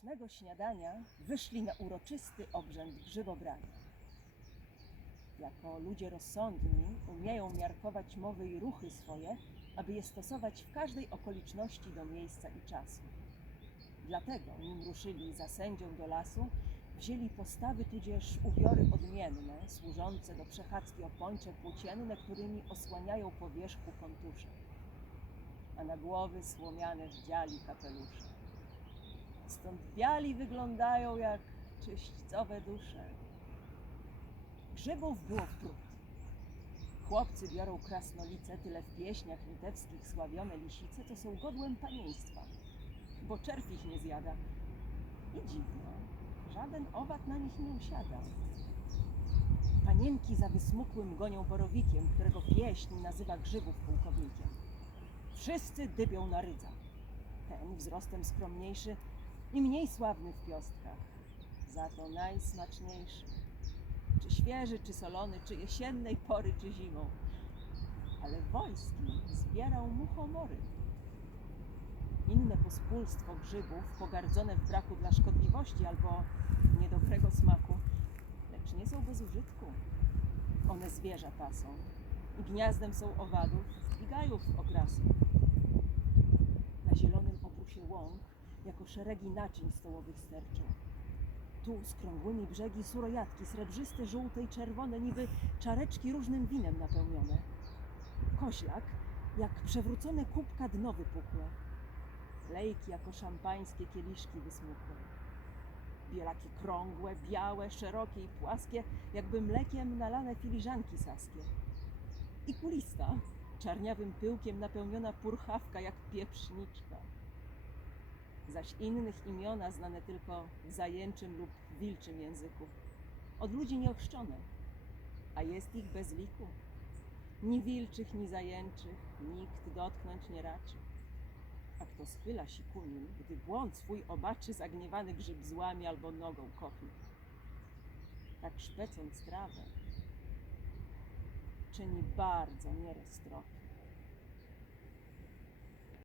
Smacznego śniadania wyszli na uroczysty obrzęd grzybobrania. Jako ludzie rozsądni umieją miarkować mowy i ruchy swoje, aby je stosować w każdej okoliczności do miejsca i czasu. Dlatego, nim ruszyli za sędzią do lasu, wzięli postawy tudzież ubiory odmienne, służące do przechadzki o pończe płócienne, którymi osłaniają po wierzchu kontusze, a na głowy słomiane wdziali kapelusze. Stąd biali wyglądają jak czyśćcowe dusze. Grzybów było w pród. Chłopcy biorą krasnolice, tyle w pieśniach litewskich sławione lisice, to są godłem panieństwa, bo czerw ich nie zjada. I dziwno, żaden owad na nich nie usiada. Panienki za wysmukłym gonią borowikiem, którego pieśń nazywa grzybów pułkownikiem. Wszyscy dybią na rydza. Ten wzrostem skromniejszy i mniej sławny w piostkach, za to najsmaczniejszy. Czy świeży, czy solony, czy jesiennej pory, czy zimą. Ale wojski zbierał muchomory. Inne pospólstwo grzybów, pogardzone w braku dla szkodliwości albo niedobrego smaku, lecz nie są bez użytku. One zwierza pasą gniazdem są owadów i gajów okrasą. Jako szeregi naczyń stołowych sterczą. Tu z krągłymi brzegi surojatki, srebrzyste, żółte i czerwone, niby czareczki różnym winem napełnione. Koźlak, jak przewrócone kubka dno wypukłe. Lejki jako szampańskie kieliszki wysmukłe. Bielaki krągłe, białe, szerokie i płaskie, jakby mlekiem nalane filiżanki saskie. I kulista, czarniawym pyłkiem napełniona purchawka jak pieprzniczka zaś innych imiona znane tylko w zajęczym lub wilczym języku. Od ludzi nieochrzczone, a jest ich bez liku. Ni wilczych, ni zajęczych nikt dotknąć nie raczy. A kto schyla się ku nim, gdy błąd swój obaczy, zagniewany grzyb złami albo nogą kochnie. Tak szpecąc trawę, czyni bardzo nieroztropnie.